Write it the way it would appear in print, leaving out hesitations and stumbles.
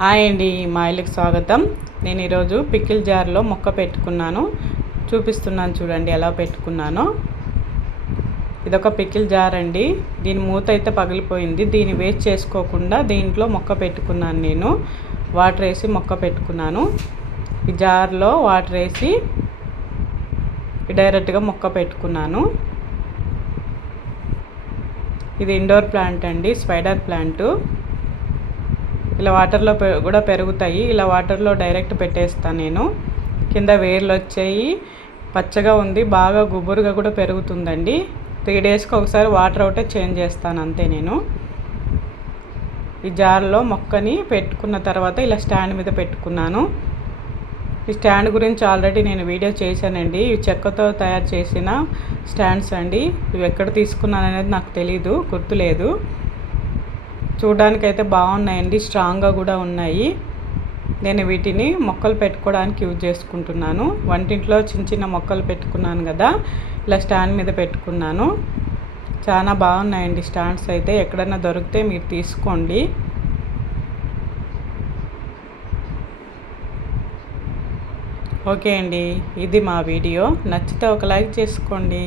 Hi అండి, మా ఇల్లుకి స్వాగతం. నేను ఈరోజు పికిల్ జార్లో మొక్క పెట్టుకున్నాను, చూపిస్తున్నాను చూడండి ఎలా పెట్టుకున్నానో. ఇదొక పికిల్ జార్ అండి. దీని మూత అయితే పగిలిపోయింది. దీన్ని వేస్ట్ చేసుకోకుండా దీంట్లో మొక్క పెట్టుకున్నాను. నేను వాటర్ వేసి మొక్క పెట్టుకున్నాను. ఈ జార్లో వాటర్ వేసి డైరెక్ట్గా మొక్క పెట్టుకున్నాను. ఇది ఇండోర్ ప్లాంట్ అండి, స్పైడర్ ప్లాంట్. ఇలా వాటర్లో కూడా పెరుగుతాయి. ఇలా వాటర్లో డైరెక్ట్ పెట్టేస్తాను నేను. కింద వేర్లు వచ్చాయి, పచ్చగా ఉంది, బాగా గుబురుగా కూడా పెరుగుతుందండి. 3 డేస్కి ఒకసారి వాటర్ ఒకటే చేంజ్ చేస్తాను అంతే నేను. ఈ జార్లో మొక్కని పెట్టుకున్న తర్వాత ఇలా స్టాండ్ మీద పెట్టుకున్నాను. ఈ స్టాండ్ గురించి ఆల్రెడీ నేను వీడియో చేశానండి. ఇవి చెక్కతో తయారు చేసిన స్టాండ్స్ అండి. ఇవి ఎక్కడ తీసుకున్నాను అనేది నాకు తెలీదు, గుర్తులేదు. చూడడానికైతే బాగున్నాయండి, స్ట్రాంగ్గా కూడా ఉన్నాయి. నేను వీటిని మొక్కలు పెట్టుకోవడానికి యూజ్ చేసుకుంటున్నాను. వంటింట్లో చిన్న చిన్న మొక్కలు పెట్టుకున్నాను కదా, ఇలా స్టాండ్ మీద పెట్టుకున్నాను. చాలా బాగున్నాయండి స్టాండ్స్ అయితే. ఎక్కడన్నా దొరికితే మీరు తీసుకోండి. ఓకే అండి, ఇది మా వీడియో. నచ్చితే ఒక లైక్ చేసుకోండి.